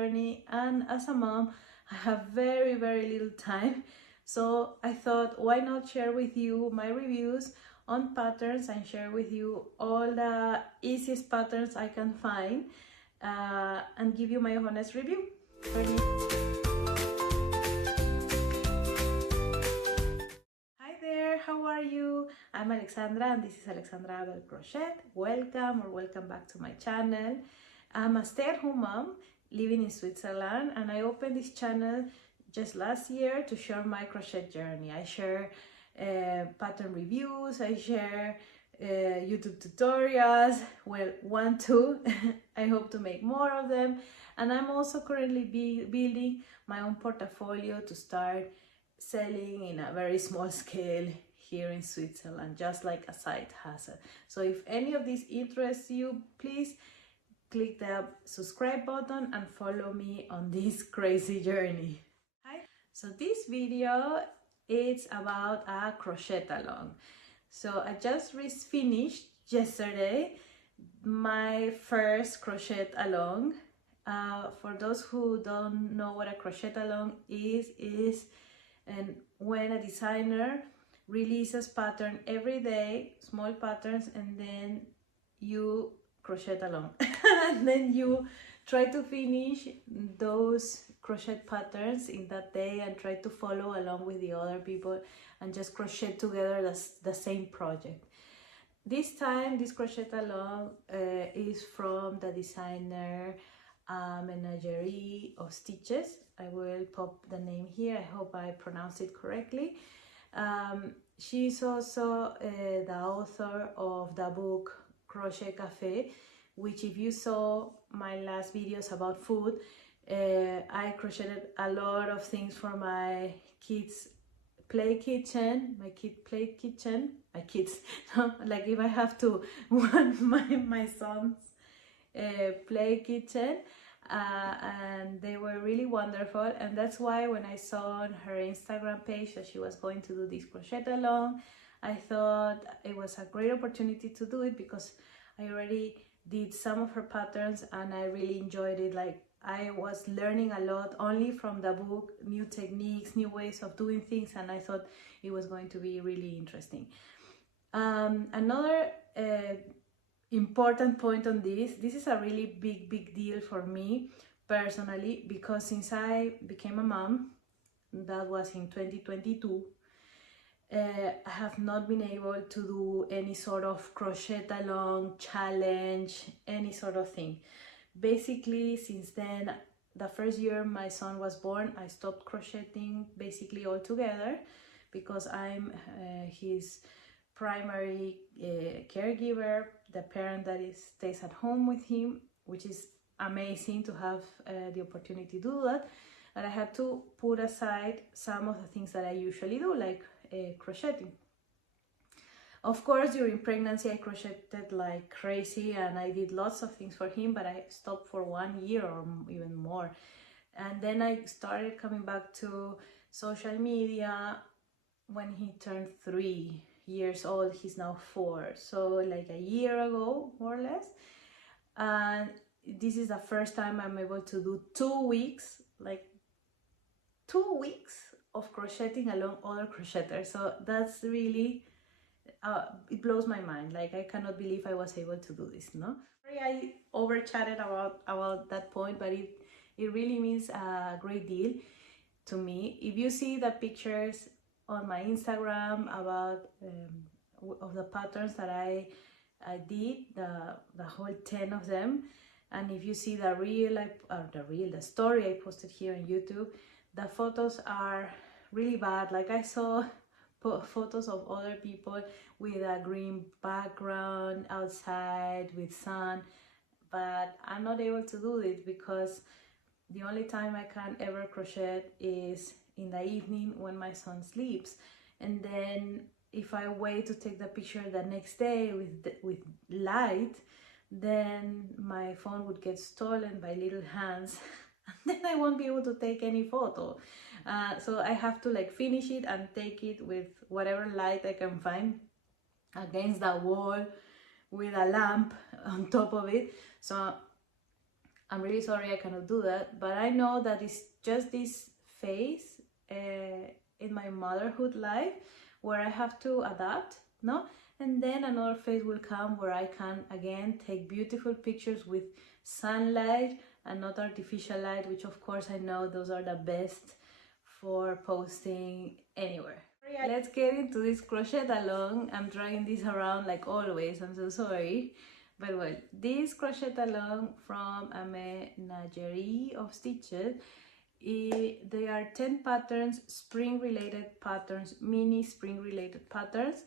journey, and as a mom I have very little time, so I thought, why not share with you my reviews on patterns and share with you all the easiest patterns I can find, and give you my honest review. Hi there, how are you? I'm Alexandra and this is Alexandra and I'm Crochet. Welcome back to my channel. I'm a stay-at-home mom living in Switzerland, and I opened this channel just last year to share my crochet journey. I share pattern reviews, I share YouTube tutorials, well, 2. I hope to make more of them, and I'm also currently building my own portfolio to start selling in a very small scale here in Switzerland, just like a side hustle. So if any of these interests you, please click the subscribe button and follow me on this crazy journey. Hi. So this video is about a crochet along. So I just finished yesterday my first crochet along. For those who don't know what a crochet along is and when a designer releases pattern every day, small patterns, and then you crochet along and then you try to finish those crochet patterns in that day and try to follow along with the other people and just crochet together the same project. This time this crochet along is from the designer Menagerie of Stitches. I will pop the name here, I hope I pronounced it correctly. She's also the author of the book Crochet Cafe, which, if you saw my last videos about food, I crocheted a lot of things for my kids' play kitchen, my kids, no, like if I have to want my son's play kitchen, and they were really wonderful, and that's why when I saw on her Instagram page that she was going to do this crochet along, I thought it was a great opportunity to do it, because I already did some of her patterns and I really enjoyed it. Like, I was learning a lot only from the book, new techniques, new ways of doing things, and I thought it was going to be really interesting. Another important point on this is a really big deal for me personally, because since I became a mom, that was in 2022, I have not been able to do any sort of crochet along challenge, any sort of thing. Basically, since then, the first year my son was born, I stopped crocheting basically altogether, because I'm his primary caregiver, the parent that stays at home with him, which is amazing to have the opportunity to do that. And I had to put aside some of the things that I usually do, like crocheting. Of course, during pregnancy I crocheted like crazy and I did lots of things for him, but I stopped for 1 year or even more. And then I started coming back to social media when he turned 3 years old. He's now 4, so like a year ago, more or less. And this is the first time I'm able to do 2 weeks, like 2 weeks of crocheting along other crocheters. So that's really it blows my mind. Like, I cannot believe I was able to do this, no? Sorry I over chatted about that point, but it really means a great deal to me. If you see the pictures on my Instagram about of the patterns that I did, the whole 10 of them, and if you see the the story I posted here on YouTube, the photos are really bad. Like, I saw photos of other people with a green background outside with sun, but I'm not able to do it because the only time I can ever crochet is in the evening when my son sleeps. And then if I wait to take the picture the next day with light, then my phone would get stolen by little hands and then I won't be able to take any photo. So I have to like finish it and take it with whatever light I can find against the wall with a lamp on top of it. So I'm really sorry I cannot do that, but I know that it's just this phase in my motherhood life where I have to adapt, no? And then another phase will come where I can again take beautiful pictures with sunlight and not artificial light, which of course I know those are the best for posting anywhere. Let's get into this crochet along. I'm dragging this around like always, I'm so sorry. But well, this crochet along from a menagerie of stitches, they are 10 patterns, spring related patterns, mini spring related patterns.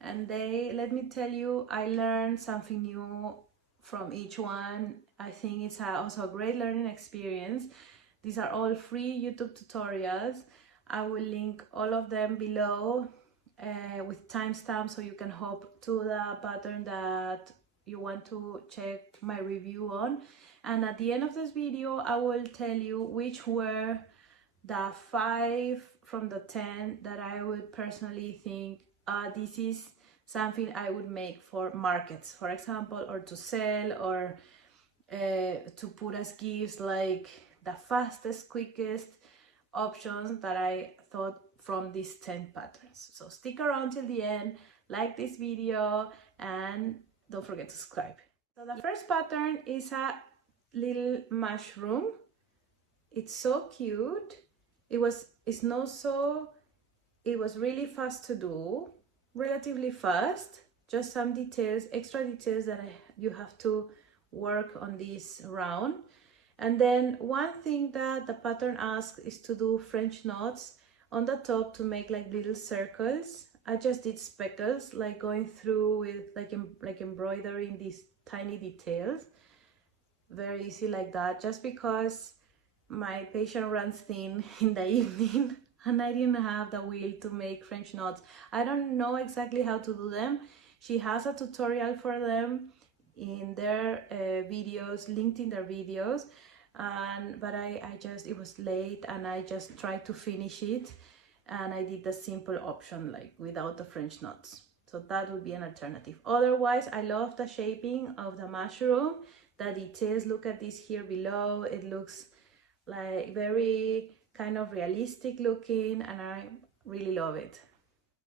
And they, let me tell you, I learned something new from each one. I think it's also a great learning experience. These are all free YouTube tutorials. I will link all of them below with timestamps so you can hop to the pattern that you want to check my review on. And at the end of this video, I will tell you which were the 5 from the 10 that I would personally think this is something I would make for markets, for example, or to sell, or to put as gifts, like the fastest, quickest options that I thought from these 10 patterns. So stick around till the end, like this video, and don't forget to subscribe. So the first pattern is a little mushroom. It's so cute. It was really fast to do, relatively fast, just some details, extra details that you have to work on this round. And then one thing that the pattern asks is to do French knots on the top to make like little circles. I just did speckles, like going through with like embroidering these tiny details. Very easy like that, just because my patience runs thin in the evening and I didn't have the will to make French knots. I don't know exactly how to do them. She has a tutorial for them in their videos, linked in their videos, but it was late and I just tried to finish it, and I did the simple option, like without the French knots. So that would be an alternative. Otherwise, I love the shaping of the mushroom, the details. Look at this here below. It looks like very kind of realistic looking, and I really love it.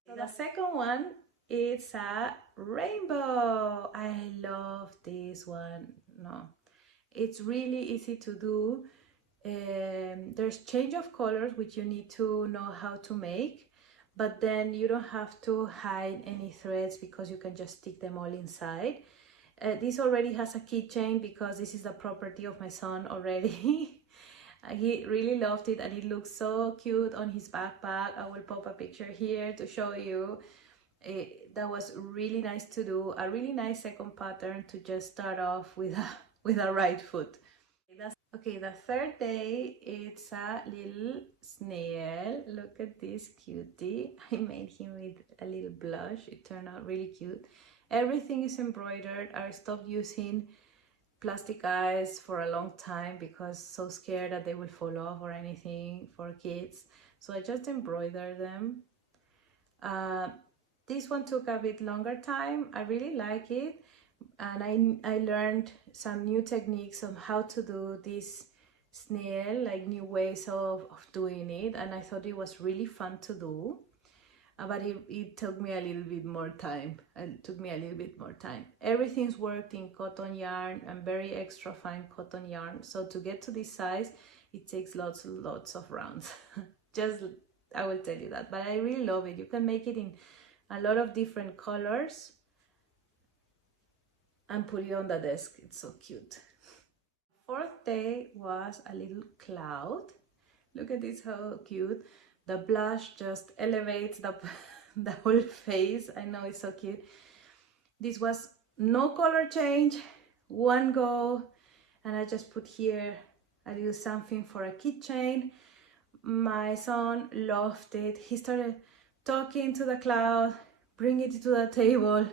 So the second one is a rainbow. I love this one. No, it's really easy to do. There's change of colors, which you need to know how to make, but then you don't have to hide any threads because you can just stick them all inside. This already has a keychain because this is the property of my son already. He really loved it and it looks so cute on his backpack. I will pop a picture here to show you. That was really nice to do. A really nice second pattern to just start off with a right foot. Okay, the third day, it's a little snail. Look at this cutie. I made him with a little blush. It turned out really cute. Everything is embroidered. I stopped using plastic eyes for a long time because so scared that they will fall off or anything for kids. So I just embroidered them. This one took a bit longer time. I really like it. And I learned some new techniques on how to do this snail, like new ways of doing it, and I thought it was really fun to do, but it took me a little bit more time. Everything's worked in cotton yarn and very extra fine cotton yarn, so to get to this size it takes lots of rounds. Just, I will tell you that, but I really love it. You can make it in a lot of different colors and put it on the desk. It's so cute. Fourth day was a little cloud. Look at this, how cute. The blush just elevates the whole face. I know, it's so cute. This was no color change, one go, and I just put here a little something for a keychain. My son loved it. He started talking to the cloud, bring it to the table,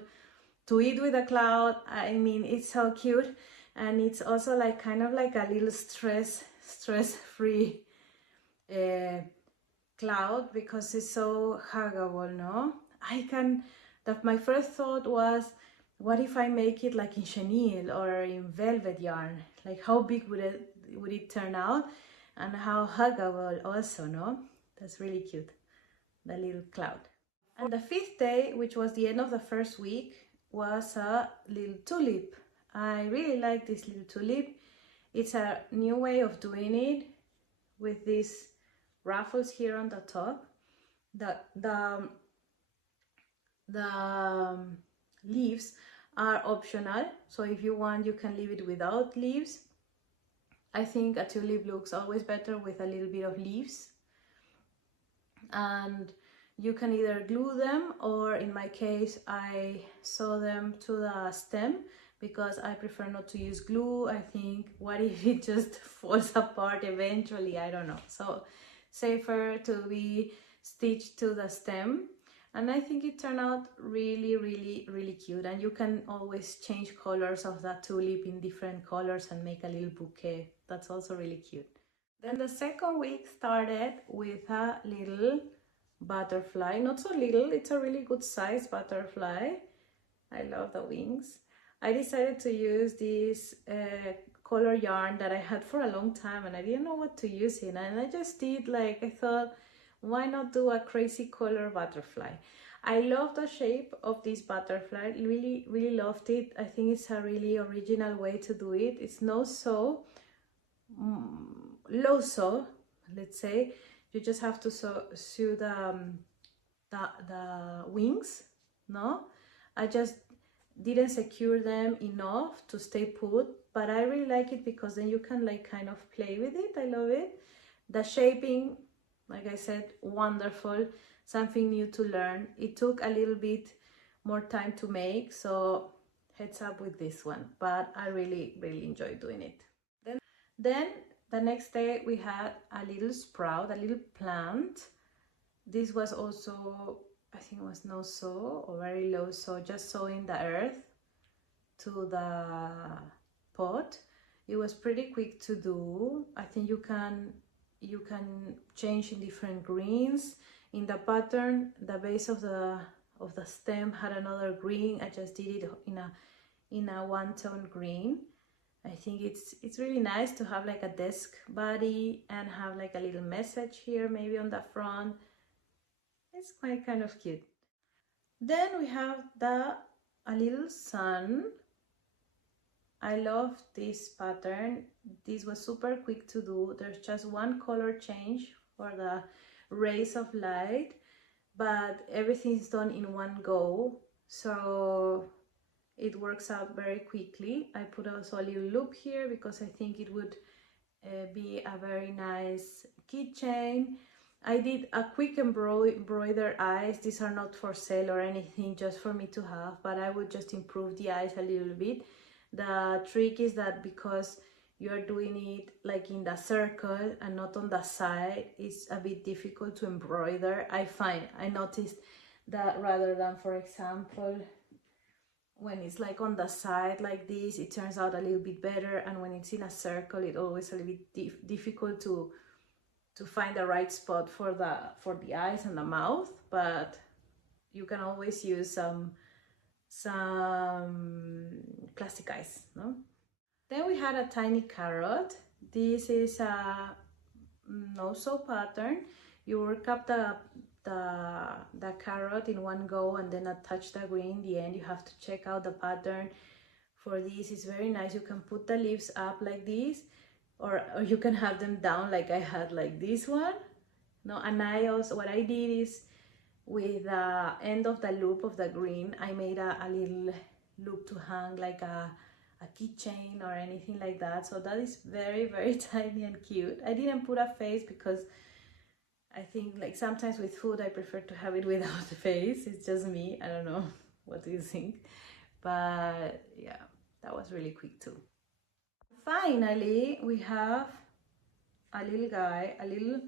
to eat with the cloud. I mean, it's so cute, and it's also like kind of like a little stress-free cloud because it's so huggable, no? My first thought was what if I make it like in chenille or in velvet yarn? Like how big would it turn out, and how huggable also, no? That's really cute, the little cloud. And the 5th day, which was the end of the first week, was a little tulip. I really like this little tulip. It's a new way of doing it with these ruffles here on the top. The leaves are optional, so if you want, you can leave it without leaves. I think a tulip looks always better with a little bit of leaves. And you can either glue them, or in my case I sew them to the stem because I prefer not to use glue. I think, what if it just falls apart eventually? I don't know. So safer to be stitched to the stem. And I think it turned out really, really, really cute. And you can always change colors of that tulip in different colors and make a little bouquet. That's also really cute. Then the second week started with a little butterfly. Not so little, it's a really good size butterfly. I love the wings. I decided to use this color yarn that I had for a long time, and I didn't know what to use it, and I just did, like, I thought, why not do a crazy color butterfly? I love the shape of this butterfly, really, really loved it. I think it's a really original way to do it. It's not so low sew, let's say. You just have to sew the wings, no? I just didn't secure them enough to stay put, but I really like it because then you can like kind of play with it. I love it. The shaping, like I said, wonderful, something new to learn. It took a little bit more time to make, so heads up with this one, but I really, really enjoyed doing it. Then the next day we had a little sprout, a little plant. This was also, I think it was no sew or very low sew, just sewing the earth to the pot. It was pretty quick to do. I think you can change in different greens. In the pattern, the base of the stem had another green. I just did it in a one-tone green. I think it's really nice to have like a desk body and have like a little message here maybe on the front. It's quite kind of cute. Then we have a little sun. I love this pattern. This was super quick to do. There's just one color change for the rays of light, but everything's done in one go, so it works out very quickly. I put also a little loop here because I think it would be a very nice keychain. I did a quick embroidered eyes. These are not for sale or anything, just for me to have, but I would just improve the eyes a little bit. The trick is that because you're doing it like in the circle and not on the side, it's a bit difficult to embroider. I noticed that rather than, for example, when it's like on the side like this, it turns out a little bit better, and when it's in a circle, it's always a little bit difficult to find the right spot for the eyes and the mouth. But you can always use some plastic eyes, no? Then we had a tiny carrot. This is a no-sew pattern. You work up the carrot in one go and then attach the green in the end. You have to check out the pattern for this. It's very nice. You can put the leaves up like this, or you can have them down like I had, like this one. No, and I also, what I did is with the end of the loop of the green, I made a little loop to hang like a keychain or anything like that. So that is very, very tiny and cute. I didn't put a face because I think like sometimes with food I prefer to have it without the face. It's just me. I don't know. What do you think? But yeah, that was really quick too. Finally, we have a little guy, a little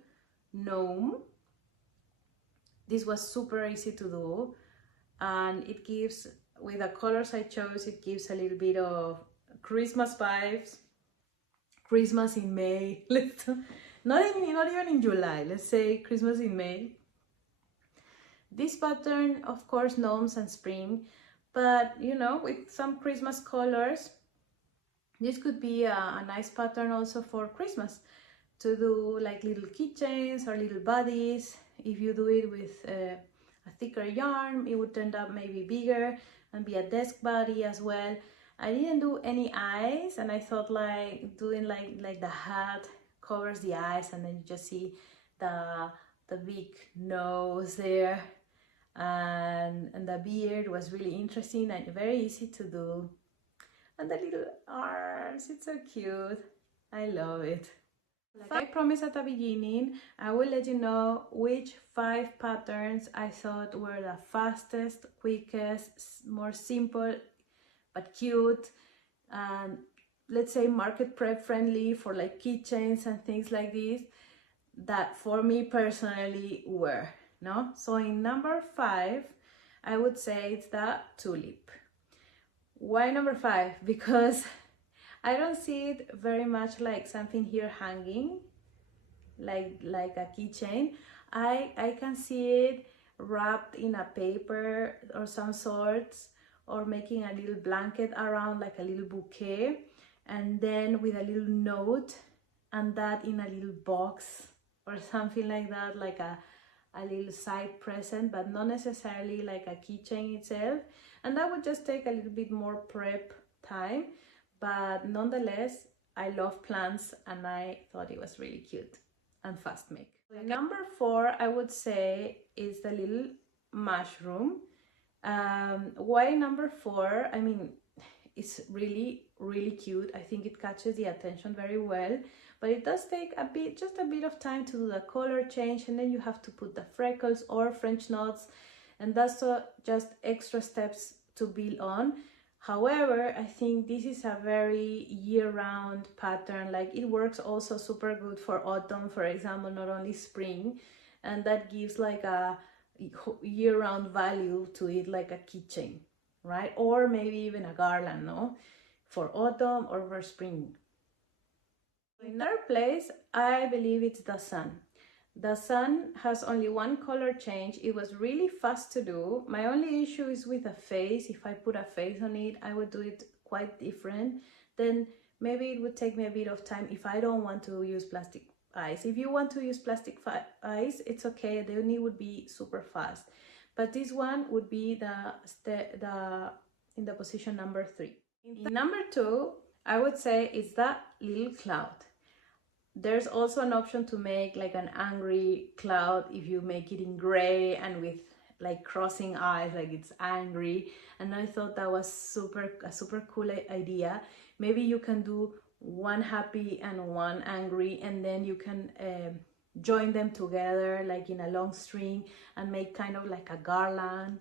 gnome. This was super easy to do, and it gives, with the colors I chose, it gives a little bit of Christmas vibes. Christmas in May. Not even in July. Let's say Christmas in May. This pattern, of course, gnomes and spring, but you know, with some Christmas colors, this could be a nice pattern also for Christmas, to do like little keychains or little bodies. If you do it with a thicker yarn, it would end up maybe bigger and be a desk body as well. I didn't do any eyes, and I thought like doing like the hat covers the eyes, and then you just see the big nose there, and the beard was really interesting and very easy to do. And the little arms, it's so cute. I love it. Like I promised at the beginning, I will let you know which 5 patterns I thought were the fastest, quickest, more simple but cute, and let's say market prep friendly for like keychains and things like this, that for me personally were, no? So in number 5, I would say it's the Tulip. Why number 5? Because I don't see it very much like something here hanging, like a keychain. I can see it wrapped in a paper or some sorts, or making a little blanket around like a little bouquet, and then with a little note, and that in a little box or something like that, like a little side present, but not necessarily like a keychain itself. And that would just take a little bit more prep time, but nonetheless, I love plants and I thought it was really cute and fast make. Number 4, I would say, is the little mushroom. Why number 4? I mean, it's really cute. I think it catches the attention very well, but it does take just a bit of time to do the color change, and then you have to put the freckles or French knots, and that's just extra steps to build on. However, I think this is a very year-round pattern. Like, it works also super good for autumn, for example, not only spring, and that gives like a year-round value to it, like a keychain, right? Or maybe even a garland, no? For autumn or for spring. In third place, I believe it's the sun. The sun has only one color change. It was really fast to do. My only issue is with a face. If I put a face on it, I would do it quite different. Then maybe it would take me a bit of time if I don't want to use plastic eyes. If you want to use plastic eyes, it's okay. The only would be super fast. But this one would be in the position number 3. In number 2, I would say it's the little cloud. There's also an option to make like an angry cloud if you make it in gray and with like crossing eyes, like it's angry. And I thought that was a super cool idea. Maybe you can do one happy and one angry, and then you can join them together like in a long string and make kind of like a garland.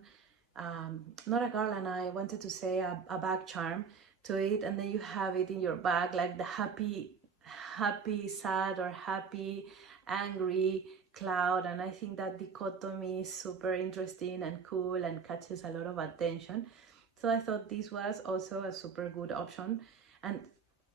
Not a garland, I wanted to say a bag charm to it, and then you have it in your bag, like the happy, sad, or happy, angry cloud. And I think that dichotomy is super interesting and cool and catches a lot of attention. So I thought this was also a super good option, and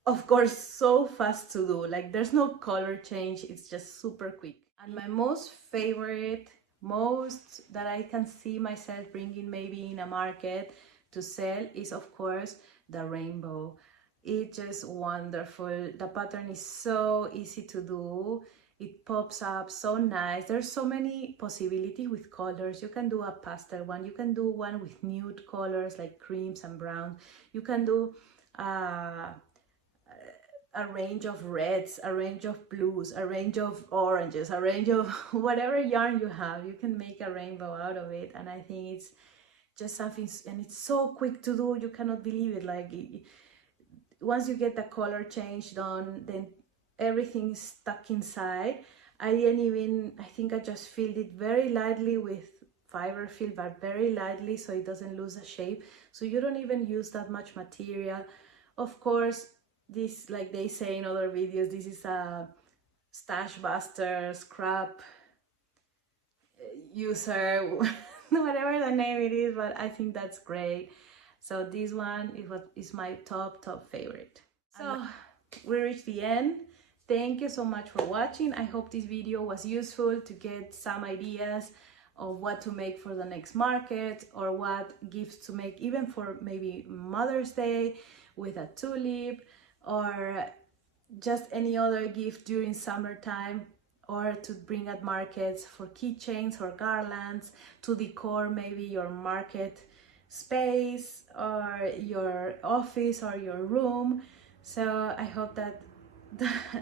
of course so fast to do. Like, there's no color change, it's just super quick. And my most favorite, that I can see myself bringing maybe in a market to sell, is of course the rainbow. It's just wonderful. The pattern is so easy to do. It pops up so nice. There's so many possibilities with colors. You can do a pastel one. You can do one with nude colors like creams and browns. You can do a range of reds, a range of blues, a range of oranges, a range of whatever yarn you have. You can make a rainbow out of it. And I think it's just something, and it's so quick to do. You cannot believe it. Like, once you get the color change done, then everything is stuck inside. I think I just filled it very lightly with fiber fill, but very lightly, so it doesn't lose the shape. So you don't even use that much material. Of course, this, like they say in other videos, this is a stash buster, scrap user, whatever the name it is, but I think that's great. So this one is my top favorite. So we reached the end. Thank you so much for watching. I hope this video was useful to get some ideas of what to make for the next market, or what gifts to make even for maybe Mother's Day with a tulip, or just any other gift during summertime, or to bring at markets for keychains or garlands, to decor maybe your market space or your office or your room. So I hope that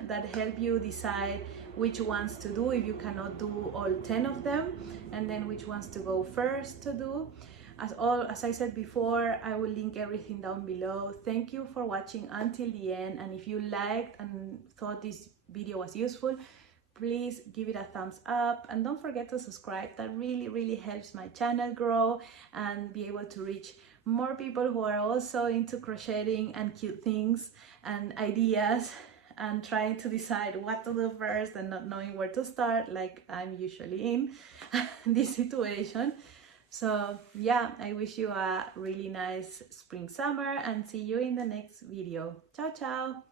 that help you decide which ones to do if you cannot do all 10 of them, and then which ones to go first to do. As I said before, I will link everything down below. Thank you for watching until the end, and if you liked and thought this video was useful, please give it a thumbs up, and don't forget to subscribe. That really helps my channel grow and be able to reach more people who are also into crocheting and cute things and ideas, and trying to decide what to do first and not knowing where to start, like I'm usually in this situation. So yeah, I wish you a really nice spring summer, and see you in the next video. Ciao ciao.